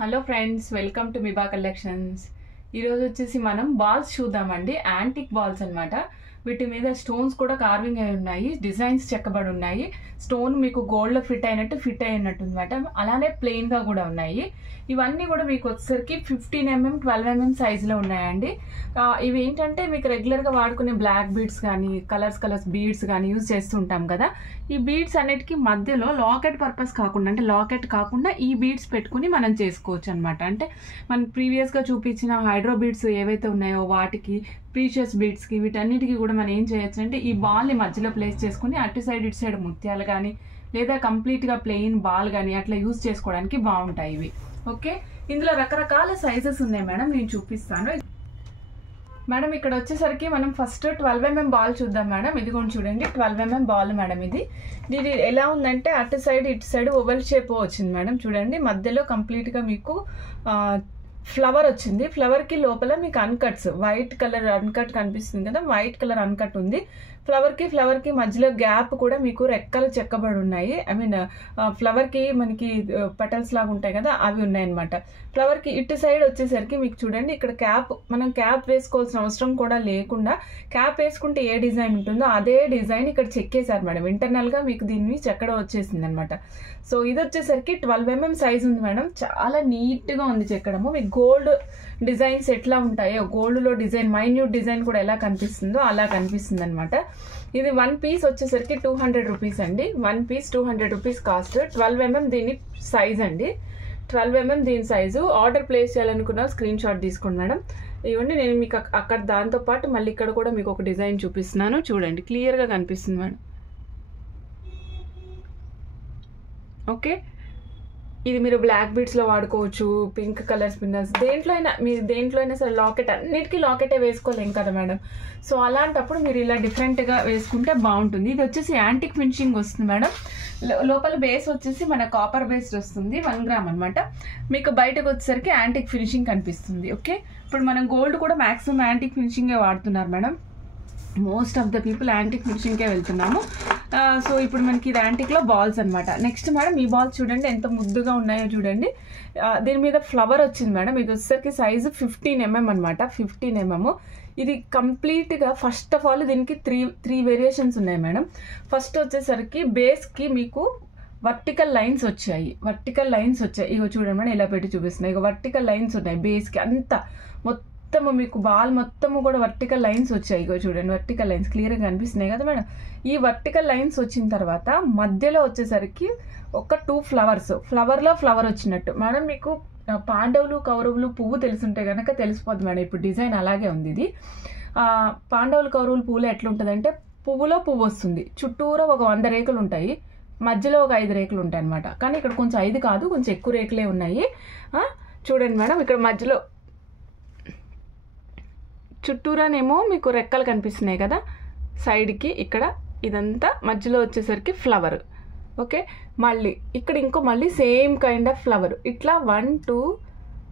Hello friends, welcome to Miba collections. ఈరోజు వచ్చేసి మనం బాల్స్ చూద్దామండి. యాంటిక్ బాల్స్ అన్నమాట. వీటి మీద స్టోన్స్ కూడా కార్వింగ్ అయి ఉన్నాయి, డిజైన్స్ చెక్కబడి ఉన్నాయి. స్టోన్ మీకు గోల్డ్లో ఫిట్ అయినట్టు అనమాట. అలానే ప్లెయిన్గా కూడా ఉన్నాయి. ఇవన్నీ కూడా మీకు వచ్చేసరికి 15mm 12mm సైజులో ఉన్నాయండి. ఇవి ఏంటంటే మీకు రెగ్యులర్గా వాడుకునే బ్లాక్ బీడ్స్ కానీ కలర్స్ బీడ్స్ కానీ యూజ్ చేస్తూ ఉంటాం కదా. ఈ బీడ్స్ అన్నిటికీ మధ్యలో లాకెట్ పర్పస్ కాకుండా, అంటే లాకెట్ కాకుండా ఈ బీడ్స్ పెట్టుకుని మనం చేసుకోవచ్చు అనమాట. అంటే మనం ప్రీవియస్గా చూపించిన హైడ్రో బీడ్స్ ఏవైతే ఉన్నాయో వాటికి, ప్రీషియస్ బీడ్స్కి, వీటన్నిటికీ కూడా మనం ఏం చేయొచ్చు అంటే ఈ బాల్ని మధ్యలో ప్లేస్ చేసుకుని అటు సైడ్ ఇటు సైడ్ ముత్యాలు కానీ లేదా కంప్లీట్గా ప్లెయిన్ బాల్ కానీ అట్లా యూజ్ చేసుకోవడానికి బాగుంటాయి ఇవి. ఓకే, ఇందులో రకరకాల సైజెస్ ఉన్నాయి మేడం, నేను చూపిస్తాను. మేడం ఇక్కడ వచ్చేసరికి మనం ఫస్ట్ 12mm బాల్ చూద్దాం మేడం. ఇది కూడా చూడండి, 12mm బాల్ మేడం. ఇది ఎలా ఉందంటే అటు సైడ్ ఇటు సైడ్ ఓవెల్ షేప్ వచ్చింది మేడం. చూడండి, మధ్యలో కంప్లీట్గా మీకు ఫ్లవర్ వచ్చింది. ఫ్లవర్కి లోపల మీకు అన్కట్స్, వైట్ కలర్ అన్కట్ కనిపిస్తుంది కదా, వైట్ కలర్ అన్కట్ ఉంది. ఫ్లవర్కి మధ్యలో గ్యాప్ కూడా మీకు రెక్కలు చెక్కబడి ఉన్నాయి. ఐ మీన్ ఫ్లవర్కి మనకి పెటల్స్ లాగా ఉంటాయి కదా, అవి ఉన్నాయన్నమాట. ఫ్లవర్కి ఇటు సైడ్ వచ్చేసరికి మీకు చూడండి, ఇక్కడ మనం క్యాప్ వేసుకోవాల్సిన అవసరం కూడా లేకుండా, క్యాప్ వేసుకుంటే ఏ డిజైన్ ఉంటుందో అదే డిజైన్ ఇక్కడ చెక్కేశారు మేడం. ఇంటర్నల్గా మీకు దీన్ని చెక్కడం వచ్చేసింది అనమాట. సో ఇది వచ్చేసరికి 12mm సైజ్ ఉంది మేడం. చాలా నీట్గా ఉంది చెక్కడము. మీకు గోల్డ్ డిజైన్స్ ఎట్లా ఉంటాయో, గోల్డ్లో డిజైన్, మైన్యూట్ డిజైన్ కూడా ఎలా కనిపిస్తుందో అలా కనిపిస్తుంది అనమాట. ఇది 1 పీస్ వచ్చేసరికి 200 రూపీస్ అండి. 1 పీస్ 200 రూపీస్ కాస్ట్. 12mm దీని సైజ్ అండి. 12mm దీని సైజు. ఆర్డర్ ప్లేస్ చేయాలనుకున్న స్క్రీన్ షాట్ తీసుకోండి మేడం. ఇవ్వండి, నేను మీకు అక్కడ దాంతోపాటు మళ్ళీ ఇక్కడ కూడా మీకు ఒక డిజైన్ చూపిస్తున్నాను. చూడండి, క్లియర్గా కనిపిస్తుంది మేడం. ఓకే, ఇది మీరు బ్లాక్ బీడ్స్లో వాడుకోవచ్చు, పింక్ కలర్ స్పిన్నర్స్, దేంట్లో అయినా సరే. లాకెట్, అన్నిటికీ లాకెటే వేసుకోలేం కదా మేడం. సో అలాంటప్పుడు మీరు ఇలా డిఫరెంట్గా వేసుకుంటే బాగుంటుంది. ఇది వచ్చేసి యాంటిక్ ఫినిషింగ్ వస్తుంది మేడం. లోపల బేస్ వచ్చేసి మన కాపర్ బేస్డ్ వస్తుంది, 1 గ్రామ్ అనమాట. మీకు బయటకు వచ్చేసరికి యాంటిక్ ఫినిషింగ్ కనిపిస్తుంది. ఓకే, ఇప్పుడు మనం గోల్డ్ కూడా మ్యాక్సిమం యాంటిక్ ఫినిషింగే వాడుతున్నారు madam. Most of the people antique ఫినిషింగ్కే వెళ్తున్నాము. సో ఇప్పుడు మనకి ఇది యాంటిక్లో బాల్స్ అనమాట. నెక్స్ట్ మేడం, ఈ బాల్స్ చూడండి ఎంత ముద్దుగా ఉన్నాయో చూడండి. దీని మీద ఫ్లవర్ వచ్చింది మేడం. ఇది వచ్చేసరికి సైజు 15mm అనమాట. 15mm. ఇది కంప్లీట్గా ఫస్ట్ ఆఫ్ ఆల్ దీనికి త్రీ వేరియేషన్స్ ఉన్నాయి మేడం. ఫస్ట్ వచ్చేసరికి బేస్కి మీకు వర్టికల్ లైన్స్ వచ్చాయి. ఇగో చూడండి మేడం, ఇలా పెట్టి చూపిస్తున్నాయి. ఇక వర్టికల్ లైన్స్ ఉన్నాయి బేస్కి అంతా. మొత్తము మీకు బాల్ మొత్తము కూడా వర్టికల్ లైన్స్ వచ్చాయి. ఇగో చూడండి, వర్టికల్ లైన్స్ క్లియర్గా కనిపిస్తున్నాయి కదా మేడం. ఈ వర్టికల్ లైన్స్ వచ్చిన తర్వాత మధ్యలో వచ్చేసరికి ఒక 2 ఫ్లవర్స్, ఫ్లవర్లో ఫ్లవర్ వచ్చినట్టు మేడం. మీకు పాండవులు కౌరవులు పువ్వు తెలుసుంటే కనుక తెలిసిపోద్ది మేడం. ఇప్పుడు డిజైన్ అలాగే ఉంది. ఇది పాండవులు కౌరవులు పువ్వులో ఎట్లుంటుందంటే, పువ్వులో పువ్వు వస్తుంది, చుట్టూరా ఒక 100 రేకులు ఉంటాయి, మధ్యలో ఒక 5 రేకులు ఉంటాయి అనమాట. కానీ ఇక్కడ కొంచెం 5 కాదు, కొంచెం ఎక్కువ రేకులే ఉన్నాయి. చూడండి మేడం, ఇక్కడ మధ్యలో చుట్టూరానేమో మీకు రెక్కలు కనిపిస్తున్నాయి కదా సైడ్కి. ఇక్కడ ఇదంతా మధ్యలో వచ్చేసరికి ఫ్లవర్. ఓకే, మళ్ళీ ఇక్కడ మళ్ళీ సేమ్ కైండ్ ఆఫ్ ఫ్లవర్. ఇట్లా 1 2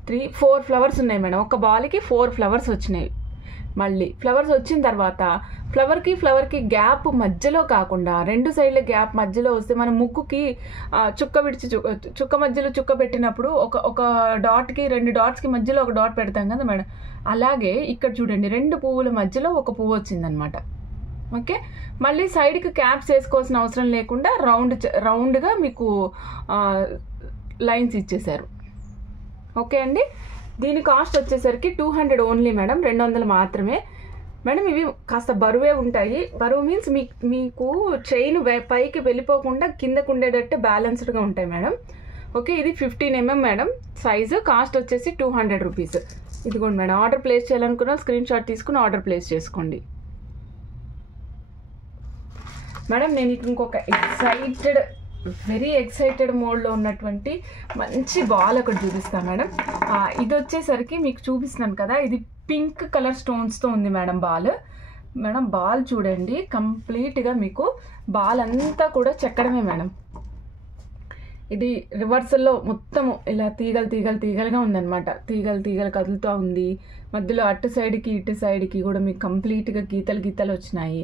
3 4 ఫ్లవర్స్ ఉన్నాయి మేడం. ఒక బాల్కి 4 ఫ్లవర్స్ వచ్చినాయి. మళ్ళీ ఫ్లవర్స్ వచ్చిన తర్వాత ఫ్లవర్కి గ్యాప్ మధ్యలో కాకుండా 2 సైడ్ల గ్యాప్ మధ్యలో వస్తే మనం ముక్కుకి చుక్క మధ్యలో చుక్క పెట్టినప్పుడు ఒక డాట్కి 2 డాట్స్కి మధ్యలో ఒక డాట్ పెడతాం కదా మేడం. అలాగే ఇక్కడ చూడండి, 2 పువ్వుల మధ్యలో ఒక పువ్వు వచ్చిందనమాట. ఓకే, మళ్ళీ సైడ్కి క్యాప్స్ వేసుకోవాల్సిన అవసరం లేకుండా రౌండ్గా మీకు లైన్స్ ఇచ్చేసారు. ఓకే అండి, దీని కాస్ట్ వచ్చేసరికి 200 ఓన్లీ మేడం. 200 మాత్రమే మేడం. ఇవి కాస్త బరువే ఉంటాయి. బరువు మీన్స్ మీకు చైన్ పైకి వెళ్ళిపోకుండా కిందకు ఉండేటట్టు బ్యాలెన్స్డ్గా ఉంటాయి మేడం. ఓకే, ఇది 15mm మేడం సైజు. కాస్ట్ వచ్చేసి 200 రూపీస్. ఇదిగోండి మేడం, ఆర్డర్ ప్లేస్ చేయాలనుకున్న స్క్రీన్ షాట్ తీసుకుని ఆర్డర్ ప్లేస్ చేసుకోండి మేడం. నేను ఇంకొక వెరీ ఎక్సైటెడ్ మోడ్లో ఉన్నటువంటి మంచి బాల్ ఒకటి చూపిస్తాను మేడం. ఇది వచ్చేసరికి మీకు చూపిస్తున్నాను కదా, ఇది పింక్ కలర్ స్టోన్స్తో ఉంది మేడం బాల్. బాల్ చూడండి, కంప్లీట్గా మీకు బాల్ అంతా కూడా చెక్కడమే మేడం. ఇది రివర్సల్లో మొత్తము ఇలా తీగలుగా ఉందన్నమాట. తీగలు కదులుతూ ఉంది. మధ్యలో అటు సైడ్కి ఇటు సైడ్కి కూడా మీకు కంప్లీట్గా గీతలు వచ్చినాయి.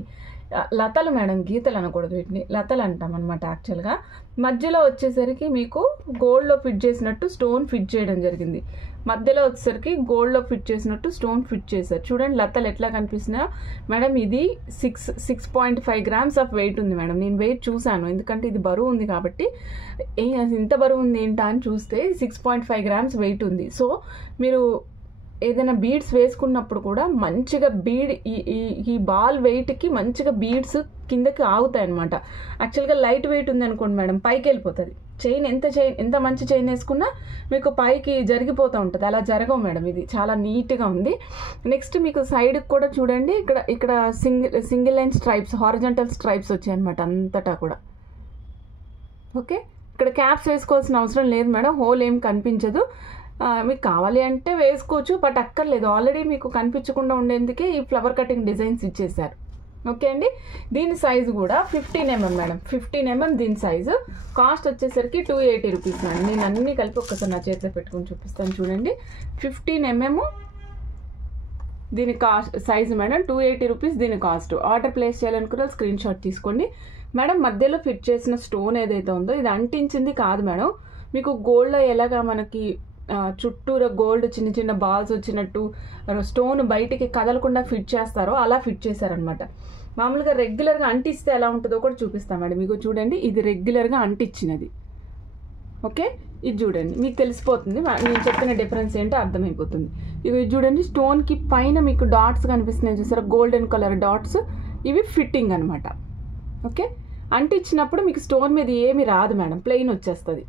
లతలు మేడం, గీతలు అనకూడదు, వీటిని లతలు అంటాం అనమాట యాక్చువల్గా. మధ్యలో వచ్చేసరికి మీకు గోల్డ్లో ఫిట్ చేసినట్టు స్టోన్ ఫిట్ చేయడం జరిగింది. మధ్యలో వచ్చేసరికి గోల్డ్లో ఫిట్ చేసినట్టు స్టోన్ ఫిట్ చేశారు. చూడండి లతలు ఎట్లా కనిపిస్తున్నాయో మేడం. ఇది 6.5 grams ఆఫ్ వెయిట్ ఉంది మేడం. నేను వెయిట్ చూసాను, ఎందుకంటే ఇది బరువు ఉంది కాబట్టి. ఇంత బరువు ఉంది ఏంటా అని చూస్తే 6.5 grams వెయిట్ ఉంది. సో మీరు ఏదైనా బీడ్స్ వేసుకున్నప్పుడు కూడా మంచిగా ఈ బాల్ వెయిట్కి మంచిగా బీడ్స్ కిందకి ఆగుతాయి అనమాట. యాక్చువల్గా లైట్ వెయిట్ ఉంది అనుకోండి మేడం, పైకి వెళ్ళిపోతుంది. ఎంత మంచి చైన్ వేసుకున్నా మీకు పైకి జరిగిపోతూ ఉంటుంది. అలా మేడం. ఇది చాలా నీట్గా ఉంది. నెక్స్ట్ మీకు సైడ్కి కూడా చూడండి, ఇక్కడ single line stripes, horizontal stripes వచ్చాయి అనమాట అంతటా కూడా. ఓకే, ఇక్కడ క్యాప్స్ వేసుకోవాల్సిన అవసరం లేదు మేడం. హోల్ ఏం కనిపించదు. మీకు కావాలి అంటే వేసుకోవచ్చు, బట్ అక్కర్లేదు. ఆల్రెడీ మీకు కనిపించకుండా ఉండేందుకే ఈ ఫ్లవర్ కటింగ్ డిజైన్స్ ఇచ్చేసారు. ఓకే అండి. దీని సైజు కూడా 15 mm మేడం. 15 mm దీని సైజు. కాస్ట్ వచ్చేసరికి 280 రూపీస్ మేడం. నేను అన్నీ కలిపి ఒక్కసారి నా చేతిలో పెట్టుకొని చూపిస్తాను చూడండి. 15 mm దీని కాస్ట్ సైజు మేడం. 280 రూపీస్ దీని కాస్ట్. ఆర్డర్ ప్లేస్ చేయాలనుకున్న స్క్రీన్ షాట్ తీసుకోండి మేడం. మధ్యలో ఫిట్ చేసిన స్టోన్ ఏదైతే ఉందో ఇది అంటించింది కాదు మేడం. మీకు గోల్డ్లో ఎలాగా మనకి చుట్టూరా గోల్డ్ చిన్న చిన్న బాల్స్ వచ్చినట్టు స్టోన్ బయటికి కదలకుండా ఫిట్ చేస్తారో అలా ఫిట్ చేశారనమాట. మామూలుగా రెగ్యులర్గా అంటిస్తే ఎలా ఉంటుందో కూడా చూపిస్తాం మేడం. మీకు చూడండి, ఇది రెగ్యులర్గా అంటించినది. ఓకే, ఇది చూడండి, మీకు తెలిసిపోతుంది. నేను చెప్పిన డిఫరెన్స్ ఏంటో అర్థమైపోతుంది. ఇవి చూడండి, స్టోన్కి పైన మీకు డాట్స్ కనిపిస్తున్నాయి చూసారా, గోల్డెన్ కలర్ డాట్స్. ఇవి ఫిట్టింగ్ అనమాట. ఓకే, అంటించినప్పుడు మీకు స్టోన్ మీద ఏమి రాదు మేడం, ప్లెయిన్ వచ్చేస్తుంది.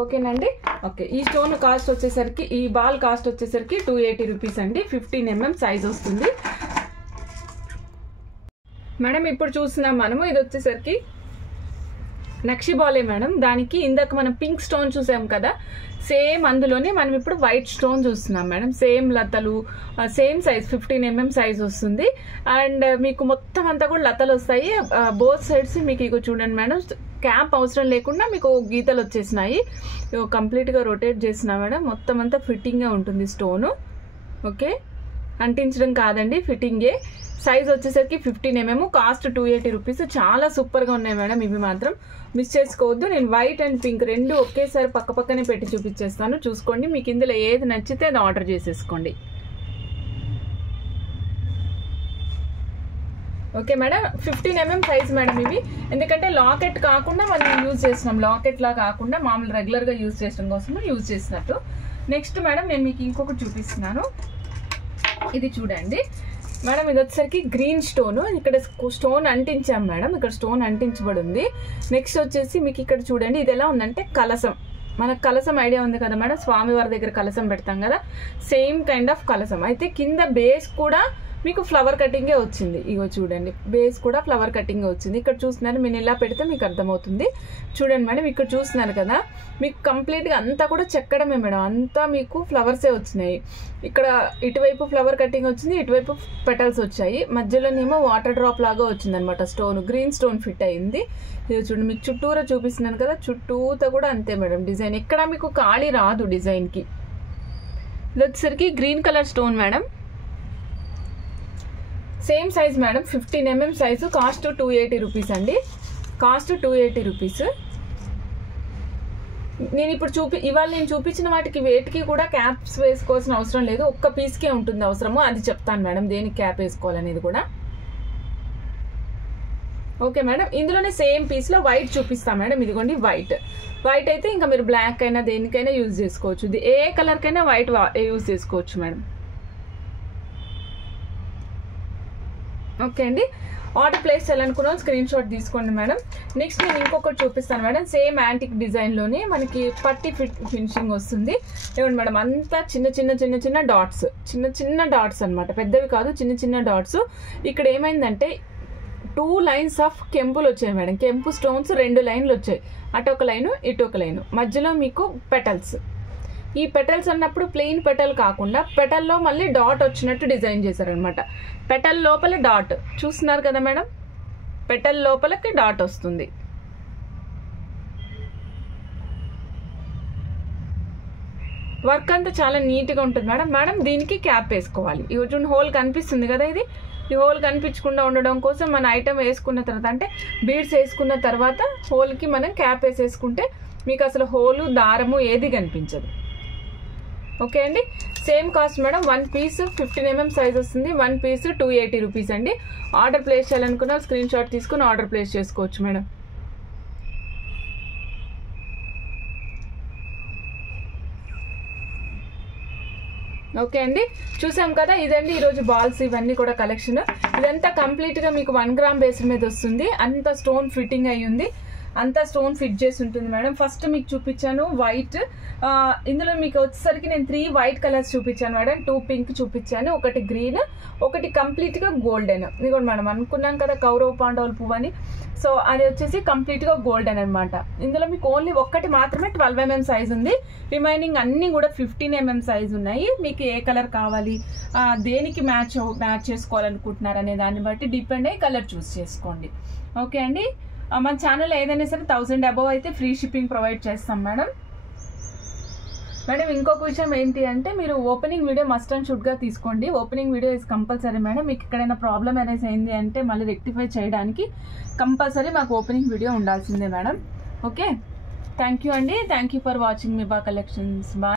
ఓకేనండి. ఓకే, ఈ స్టోన్ కాస్ట్ వచ్చేసరికి, ఈ బాల్ కాస్ట్ వచ్చేసరికి 280 రూపీస్ అండి. 15 mm సైజ్ వస్తుంది మేడం. ఇప్పుడు చూస్తున్నాం మనము, ఇది వచ్చేసరికి నక్షి బాలే మేడం. దానికి ఇందాక మనం పింక్ స్టోన్ చూసాం కదా, సేమ్ అందులోనే మనం ఇప్పుడు వైట్ స్టోన్ చూస్తున్నాం మేడం. సేమ్ లతలు, సేమ్ సైజ్ 15 mm సైజ్ వస్తుంది. అండ్ మీకు మొత్తం అంతా కూడా లతలు వస్తాయి. బోత్ సైడ్స్ మీకు ఇక చూడండి మేడం, క్యాప్ అవసరం లేకుండా మీకు గీతలు వచ్చేసినాయి. కంప్లీట్గా రొటేట్ చేసినా మేడం, మొత్తం అంతా ఫిట్టింగ్గా ఉంటుంది స్టోను. ఓకే, అంటించడం కాదండి, ఫిట్టింగే. సైజ్ వచ్చేసరికి 15 mm, కాస్ట్ 280 రూపీస్. చాలా సూపర్గా ఉన్నాయి మేడం. ఇవి మాత్రం మిస్ చేసుకోవద్దు. నేను వైట్ అండ్ పింక్ రెండు ఒకేసారి పక్కనే పెట్టి చూపించేస్తాను, చూసుకోండి. మీకు ఇందులో ఏది నచ్చితే అది ఆర్డర్ చేసేసుకోండి. Okay madam, 15 mm size madam ఇవి. ఎందుకంటే లాకెట్ కాకుండా మనం యూజ్ చేస్తున్నాం, లాకెట్లా కాకుండా మామూలు రెగ్యులర్గా యూజ్ చేయడం కోసం యూజ్ చేసినట్టు. నెక్స్ట్ మేడం నేను మీకు ఇంకొకటి చూపిస్తున్నాను. ఇది చూడండి మేడం, ఇది వచ్చేసరికి గ్రీన్ స్టోన్. ఇక్కడ స్టోన్ అంటించాం మేడం, ఇక్కడ స్టోన్ అంటించబడి ఉంది. నెక్స్ట్ వచ్చేసి మీకు ఇక్కడ చూడండి, ఇది ఎలా ఉందంటే కలసం. మనకు కలసం ఐడియా ఉంది కదా మేడం, స్వామివారి దగ్గర కలసం పెడతాం కదా, సేమ్ కైండ్ ఆఫ్ కలసం. అయితే కింద బేస్ కూడా మీకు ఫ్లవర్ కటింగే వచ్చింది. ఇగో చూడండి, బేస్ కూడా ఫ్లవర్ కటింగే వచ్చింది. ఇక్కడ చూస్తున్నారు, నేను ఇలా పెడితే మీకు అర్థమవుతుంది. చూడండి మేడం, ఇక్కడ చూస్తున్నారు కదా, మీకు కంప్లీట్గా అంతా కూడా చెక్కడమే మేడం, అంతా మీకు ఫ్లవర్సే వచ్చినాయి. ఇక్కడ ఇటువైపు ఫ్లవర్ కటింగ్ వచ్చింది, ఇటువైపు పెటల్స్ వచ్చాయి. మధ్యలోనేమో వాటర్ డ్రాప్ లాగా వచ్చింది అనమాట స్టోన్, గ్రీన్ స్టోన్ ఫిట్ అయింది. ఇది చూడండి, మీకు చుట్టూరా చూపిస్తున్నాను కదా, చుట్టూతో కూడా అంతే మేడం డిజైన్. ఎక్కడ మీకు ఖాళీ రాదు డిజైన్కి. ఇది వచ్చేసరికి green colour stone madam. Same size madam, 15 mm size. Cost 280 rupees అండి. Cost 280 rupees. నేను ఇప్పుడు ఇవాళ నేను చూపించిన వాటికి వేటికి కూడా క్యాప్స్ వేసుకోవాల్సిన అవసరం లేదు, ఒక్క పీస్కే ఉంటుంది అవసరము. అది చెప్తాను మేడం, దేనికి క్యాప్ వేసుకోవాలనేది కూడా. ఓకే మేడం, ఇందులోనే సేమ్ పీస్లో వైట్ చూపిస్తాను మేడం. ఇదిగోండి వైట్. వైట్ అయితే ఇంకా మీరు బ్లాక్ అయినా దేనికైనా యూజ్ చేసుకోవచ్చు. ఇది ఏ కలర్కైనా వైట్ యూజ్ చేసుకోవచ్చు మేడం. ఓకే అండి, ఆర్డర్ ప్లేస్ చేయాలనుకున్న స్క్రీన్ షాట్ తీసుకోండి మేడం. నెక్స్ట్ నేను ఇంకొకటి చూపిస్తాను మేడం. సేమ్ యాంటిక్ డిజైన్లోనే మనకి పట్టి ఫినిషింగ్ వస్తుంది. ఏమండి మేడం, అంతా చిన్న డాట్స్, చిన్న డాట్స్ అనమాట, పెద్దవి కాదు, చిన్న డాట్స్. ఇక్కడ ఏమైందంటే 2 లైన్స్ ఆఫ్ కెంపులు వచ్చాయి మేడం. కెంపు స్టోన్స్ 2 లైన్లు వచ్చాయి, అటు ఒక లైను ఇటు ఒక లైను. మధ్యలో మీకు పెటల్స్. ఈ పెటల్స్ అన్నప్పుడు ప్లెయిన్ పెటల్ కాకుండా పెటల్లో మళ్ళీ డాట్ వచ్చినట్టు డిజైన్ చేశారనమాట. పెటల్ లోపల డాట్ చూస్తున్నారు కదా మేడం, పెటల్ లోపలకి డాట్ వస్తుంది. వర్క్ అంతా చాలా నీట్గా ఉంటుంది మేడం. మేడం దీనికి క్యాప్ వేసుకోవాలి. ఇవి హోల్ కనిపిస్తుంది కదా, ఇది ఈ హోల్ కనిపించకుండా ఉండడం కోసం మన ఐటమ్ వేసుకున్న తర్వాత, అంటే బీడ్స్ వేసుకున్న తర్వాత హోల్కి మనం క్యాప్ వేసేసుకుంటే మీకు అసలు హోలు దారము ఏది కనిపించదు. ఓకే అండి. Same cost madam. 1 piece 15 mm size వస్తుంది. 1 పీస్ 280 రూపీస్ అండి. ఆర్డర్ ప్లేస్ చేయాలనుకున్న స్క్రీన్ షాట్ తీసుకుని ఆర్డర్ ప్లేస్ చేసుకోవచ్చు మేడం. ఓకే అండి, చూసాం కదా, ఇదండి ఈరోజు బాల్స్ ఇవన్నీ కూడా కలెక్షన్. ఇదంతా కంప్లీట్గా మీకు 1 గ్రామ్ బేస్ మీద వస్తుంది. అంత స్టోన్ ఫిట్టింగ్ అయ్యి ఉంది, అంతా స్టోన్ ఫిట్ చేసి ఉంటుంది మేడం. ఫస్ట్ మీకు చూపించాను వైట్, ఇందులో మీకు వచ్చేసరికి నేను 3 వైట్ కలర్స్ చూపించాను మేడం. 2 పింక్ చూపించాను, ఒకటి గ్రీన్, ఒకటి కంప్లీట్గా గోల్డెన్. ఇదిగోండి మేడం, అనుకున్నాం కదా కౌరవ పాండవుల పువ్వు అని, సో అది వచ్చేసి కంప్లీట్గా గోల్డెన్ అనమాట. ఇందులో మీకు ఓన్లీ ఒక్కటి మాత్రమే 12 mm సైజ్ ఉంది. రిమైనింగ్ అన్నీ కూడా 15 mm సైజ్ ఉన్నాయి. మీకు ఏ కలర్ కావాలి, దేనికి మ్యాచ్ చేసుకోవాలనుకుంటున్నారు అనే దాన్ని బట్టి డిపెండ్ అయ్యి కలర్ చూస్ చేసుకోండి. ఓకే అండి. మన ఛానల్ ఏదైనా సరే 1000 అబవ్ అయితే ఫ్రీ షిప్పింగ్ ప్రొవైడ్ చేస్తాం మేడం. మేడం ఇంకొక విషయం ఏంటి అంటే, మీరు ఓపెనింగ్ వీడియో మస్ట్ అండ్ షుడ్గా తీసుకోండి. Opening video is compulsory madam. మీకు ఎక్కడైనా ప్రాబ్లమ్ అరైజ్ అయింది అంటే మళ్ళీ రెక్టిఫై చేయడానికి కంపల్సరీ మాకు ఓపెనింగ్ వీడియో ఉండాల్సిందే మేడం. ఓకే, థ్యాంక్ యూ అండి. Thank you for watching Miba collections. Bye.